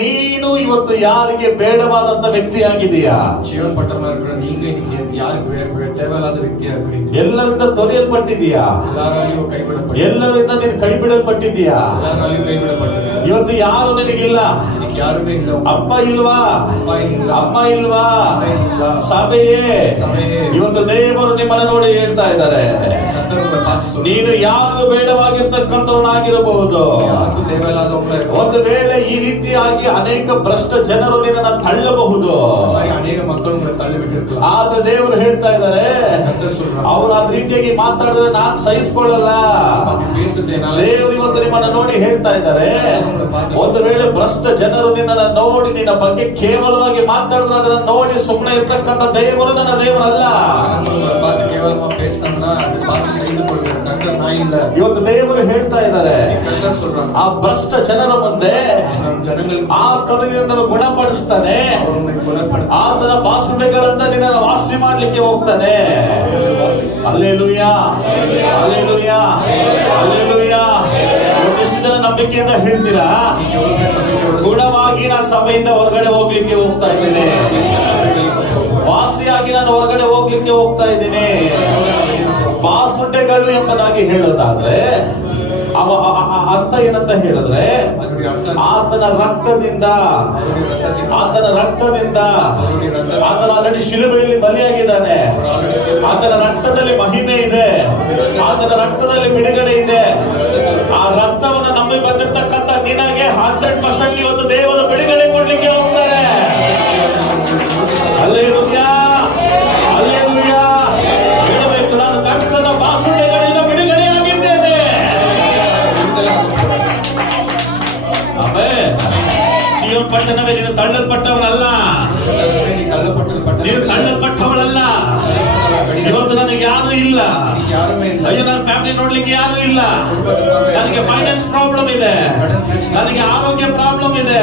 ನೀನು ಇವತ್ತು ಯಾರಿಗೆ ಬೇಡವಾದಂತ ವ್ಯಕ್ತಿಯಾಗಿದೀಯಾ? ಜೀವನಪಟ್ಟವರ ನೀಗೆ ಯಾರಿಗೆ ದೇವಲಾದ ವ್ಯಕ್ತಿಯಾಗಿದ್ದೀಯಾ? ಎಲ್ಲರಿಂದ ತೊರೆಯಲ್ಪಟ್ಟಿದೀಯಾ? ಎಲ್ಲರಲ್ಲಿಯೂ ಕೈಬಿಡಲ್ಪಟ್ಟಿದ್ದೀಯಾ? ಎಲ್ಲರಿಂದ ನೀನು ಕೈ ಬಿಡಲ್ಪಟ್ಟಿದೀಯಾ? ಎಲ್ಲರಲ್ಲಿಯೂ ಕೈಬಿಡಲ್ಪಟ್ಟಿದ್ದೀಯಾ? ಇವತ್ತು ಯಾರು ನಿನಗಿಲ್ಲ? ಯಾರು ಇಲ್ಲ. ಅಪ್ಪ ಇಲ್ವಾ? ಅಮ್ಮ ಇಲ್ವಾ? ಸಭೆಯೇ ಇವತ್ತು ದೇವರು ನಿಮ್ಮನ್ನು ನೋಡಿ ಹೇಳ್ತಾ ಇದ್ದಾರೆ, ನೀನು ಯಾರು ಬೇಡವಾಗಿರ್ತಕ್ಕಂಥವನಾಗಿರಬಹುದು. ಒಂದು ವೇಳೆ ಈ ರೀತಿಯಾಗಿ ಅನೇಕ ಭ್ರಷ್ಟ ಜನರು ನಿನ್ನನ್ನು ತಳ್ಳಬಹುದು, ಅನೇಕ ಮಕ್ಕಳು ತಳ್ಳಿಬಿಟ್ಟಿರ್ತಾರೆ. ಆದ್ರೆ ದೇವರು ಹೇಳ್ತಾ ಇದ್ದಾರೆ, ಅವ್ರು ಆ ರೀತಿಯಾಗಿ ಮಾತಾಡಿದ್ರೆ ನಾನು ಸಹಿಸಿಕೊಳ್ಳಲ್ಲ. ದೇವರು ಇವತ್ತು ನಿಮ್ಮನ್ನು ನೋಡಿ ಹೇಳ್ತಾ ಇದ್ದಾರೆ, ಒಂದು ವೇಳೆ ಭ್ರಷ್ಟ ಜನರು ನಿನ್ನನ್ನು ನೋಡಿ ನಿನ್ನ ಬಗ್ಗೆ ಕೇವಲವಾಗಿ ಮಾತಾಡಿದ್ರೆ ಅದನ್ನ ನೋಡಿ ಸುಮ್ಮನೆ ಇರ್ತಕ್ಕಂಥ ದೇವರು ನನ್ನ ದೇವರಲ್ಲ. ಇವತ್ತು ದೇವರು ಹೇಳ್ತಾ ಇದ್ದಾರೆ, ಆ ಭ್ರಷ್ಟ ಜನರ ಮುಂದೆ ಆತನಿಗೆ ಗುಣಪಡಿಸ್ತಾನೆ, ಆತನ ಬಾಸುಡೆಗಳಂತ ನಿನ್ನನ್ನು ವಾಸಿ ಮಾಡ್ಲಿಕ್ಕೆ ಹೋಗ್ತಾನೆ. Hallelujah, hallelujah, hallelujah. ಎಷ್ಟು ಜನ ನಂಬಿಕೆಯಿಂದ ಹೇಳ್ತೀರಾ, ಗುಣವಾಗಿ ನಾನು ಸಭೆಯಿಂದ ಹೊರಗಡೆ ಹೋಗ್ಲಿಕ್ಕೆ ಹೋಗ್ತಾ ಇದ್ದೇನೆ, ವಾಸಿಯಾಗಿ ನಾನು ಹೊರಗಡೆ ಹೋಗ್ಲಿಕ್ಕೆ ಹೋಗ್ತಾ ಇದ್ದೀನಿ. ಬಾಸುಂಡೆಗಳು ಎಂಬುದಾಗಿ ಹೇಳೋದಾದ್ರೆ ಅರ್ಥ ಏನಂತ ಹೇಳಿದ್ರೆ, ಆತನ ರಕ್ತದಿಂದ ಆತನ ಆಲ್ರೆಡಿ ಶಿಲುಬೆಯಲ್ಲಿ ಬಲಿಯಾಗಿದ್ದಾನೆ, ಆತನ ರಕ್ತದಲ್ಲಿ ಮಹಿಮೆ ಇದೆ, ಆತನ ರಕ್ತದಲ್ಲಿ ಬಿಡುಗಡೆ ಇದೆ. ಆ ರಕ್ತವನ್ನು ನಂಬಿ ಬಂದಿರತಕ್ಕಂಥ ನಿನಗೆ 100% ಇವತ್ತು ದೇವರು ಬಿಡುಗಡೆ ಕೊಡ್ಲಿಕ್ಕೆ ಹೋಗ್ತಾರೆ. Hallelujah, hallelujah. ಹೇಳಬೇಕು, ನಾನು ರಕ್ತದ ಬಾಸುಡೆಗಳಿಂದ ಬಿಡುಗಡೆಯಾಗಿದ್ದೇನೆ. ಸಿಯೋನ್ ಪಟ್ಟಣವೇ, ನೀನು ತಳ್ಳಲ್ಪಟ್ಟವನಲ್ಲ, ನೀನು ತಳ್ಳಲ್ಪಟ್ಟವಳಲ್ಲ. ಇವತ್ತು ನನಗೆ ಯಾರು ಇಲ್ಲ, ಅಯ್ಯೋ ನನ್ನ ಫ್ಯಾಮಿಲಿ ನೋಡ್ಲಿಕ್ಕೆ ಯಾರು ಇಲ್ಲ, ನನಗೆ ಫೈನಾನ್ಸ್ ಪ್ರಾಬ್ಲಮ್ ಇದೆ, ನನಗೆ ಆರೋಗ್ಯ ಪ್ರಾಬ್ಲಮ್ ಇದೆ,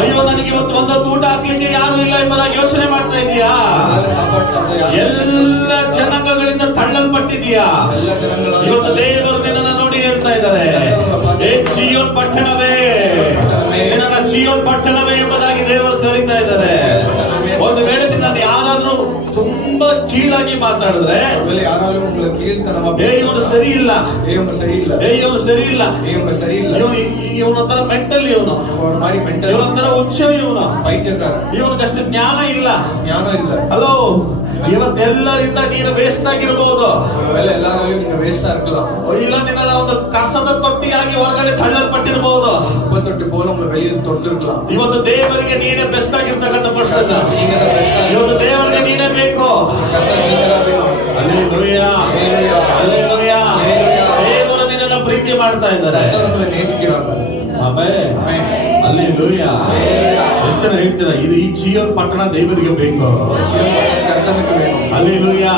ಅಯ್ಯೋ ನನಗೆ ಇವತ್ತು ಒಂದೊಂದು ಊಟ ಹಾಕ್ಲಿಕ್ಕೆ ಯಾರು ಇಲ್ಲ ಎಂಬುದಾಗಿ ಯೋಚನೆ ಮಾಡ್ತಾ ಇದೀಯಾ? ಎಲ್ಲ ಜನಾಂಗಗಳಿಂದ ತಳ್ಳಲ್ಪಟ್ಟಿದೀಯಾ? ಇವತ್ತು ದೇವರು ನಿನ್ನನ್ನು ನೋಡಿ ಹೇಳ್ತಾ ಇದ್ದಾರೆ, ಚೀಯೋನ್ ಪಟ್ಟಣವೇ, ನಿನ್ನ ಚೀಯೋನ್ ಪಟ್ಟಣವೇ ಎಂಬುದಾಗಿ ದೇವರು ಕರೀತಾ ಇದ್ದಾರೆ. ಒಂದು ವೇಳೆ ನಿನ್ನನ್ನು ಯಾರಾದ್ರೂ ತುಂಬಾ ಕೀಳಾಗಿ ಮಾತಾಡಿದ್ರೆ, ಇವನು ಸರಿ ಇಲ್ಲ, ಇವನು ಸರಿ ಇಲ್ಲ, ಇವನೊಂಥರ ಮೆಂಟಲ್, ಇವನೊಂಥರ ಹುಚ್ಚ, ಇವನಿಗಷ್ಟು ಜ್ಞಾನ ಇಲ್ಲ. ಹಲೋ, ಇವತ್ತೆಲ್ಲರಿಂದ ನೀನು ವೇಸ್ಟ್ ಆಗಿರಬಹುದು, ಇಲ್ಲ ನಿನ್ನ ಒಂದು ಕಸದ ತೊಟ್ಟಿಯಾಗಿ ಹೊರಗಡೆ ತಳ್ಳಲ್ಪಟ್ಟಿರಬಹುದು. ಇವತ್ತು ದೇವರಿಗೆ ನೀನೇ ಬೆಸ್ಟ್ ಆಗಿರ್ತಕ್ಕಂಥ ಪರ್ಸನ್, ಇವತ್ತು ದೇವರಿಗೆ ನೀನೇ ಬೇಕು. Hallelujah, hallelujah. ದೇವರು ನಿನ್ನನ್ನು ಪ್ರೀತಿ ಮಾಡ್ತಾ ಇದ್ದಾರೆ. Amen, hallelujah. ಎಷ್ಟು ಜನ ಹೇಳ್ತೀರಾ, ಇದು ಈ ಚೀಯೋನ್ ಪಟ್ಟಣ ದೇವರಿಗೆ ಬೇಕು? ಹಲ್ಲೆಲೂಯಾ.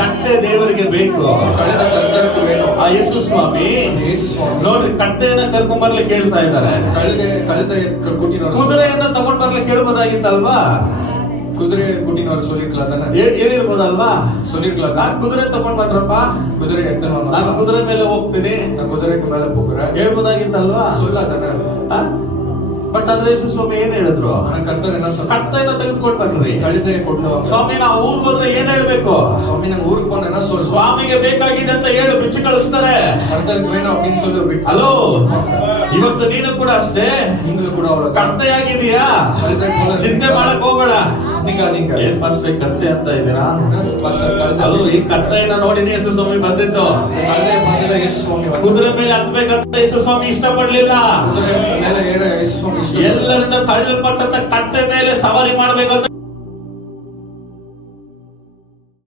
ಕಟ್ಟೆ ದೇವರಿಗೆ ಬೇಕು. ಆ ಯೇಸು ಸ್ವಾಮಿ ನೋಡ್ರಿ, ಕಟ್ಟೆಯನ್ನ ಕರ್ಕೊಂಡ್ ಬರ್ಲಿಕ್ಕೆ ಹೇಳ್ತಾ ಇದ್ದಾರೆ. ಕುದುರೆಯನ್ನ ತಗೊಂಡ್ ಬರ್ಲಿಕ್ಕೆ ಹೇಳ್ಬೋದಾಗಿತ್ತಲ್ವಾ? ಕುದುರೆ ಗುಟ್ಟಿನವರು ಸೋಲಿರ್ಕಲ್ಲ, ಹೇಳಿರ್ಬೋದಲ್ವಾ? ನಾನು ಕುದುರೆ ತಗೊಂಡ್ ಬಂದ್ರಪ್ಪ, ಕುದುರೆ ನಾನು ಕುದುರೆ ಮೇಲೆ ಹೋಗ್ತೀನಿ, ಕುದುರೆ ಮೇಲೆ ಹೋಗ್ರೆ ಹೇಳ್ಬೋದಾಗಿತ್ತಲ್ವಾ? ಬಟ್ ಆದ್ರೆ ಯೇಸು ಸ್ವಾಮಿ ಏನ್ ಹೇಳಿದ್ರು? ಕಟ್ಟೆನ ತೆಗೆದುಕೊಂಡು ಬನ್ರಿ. ಸ್ವಾಮಿ ನಾವು ಊರಿಗೆ ಹೋದ್ರೆ ಏನ್ ಹೇಳ್ಬೇಕು? ಸ್ವಾಮಿ ನಂಗೆ ಊರಿಗೆ ಬಂದ ಸ್ವಾಮಿಗೆ ಬೇಕಾಗಿದೆ ಅಂತ ಹೇಳಿ ಬಿಚ್ಚಿ ಕಳಿಸ್ತಾರೆ. ಹಲೋ, ಇವತ್ತು ನೀನು ಕೂಡ ಅಷ್ಟೇ, ಕರ್ತೆಯಾಗಿದೀಯಾ? ಚಿಂತೆ ಮಾಡಕ್ ಹೋಗಬೇಡ. ಏನ್ ಪಾಸ್ಟರ್ ಕತ್ತೆ ಅಂತ ಇದ್ದೀರಾ? ಅಲ್ಲೋ, ಈ ಕತ್ತೆಯನ್ನ ನೋಡಿ ಯೇಸು ಸ್ವಾಮಿ ಬಂದಿದ್ದು. ಕುದುರೆ ಮೇಲೆ ಹತ್ಬೇಕಂತ ಯೇಸು ಸ್ವಾಮಿ ಇಷ್ಟಪಡ್ಲಿಲ್ಲ. ಎಲ್ಲರಿಂದ ತಳ್ಳಲ್ಪಟ್ಟಂತ ಕತ್ತೆ ಮೇಲೆ ಸವಾರಿ ಮಾಡ್ಬೇಕಂತ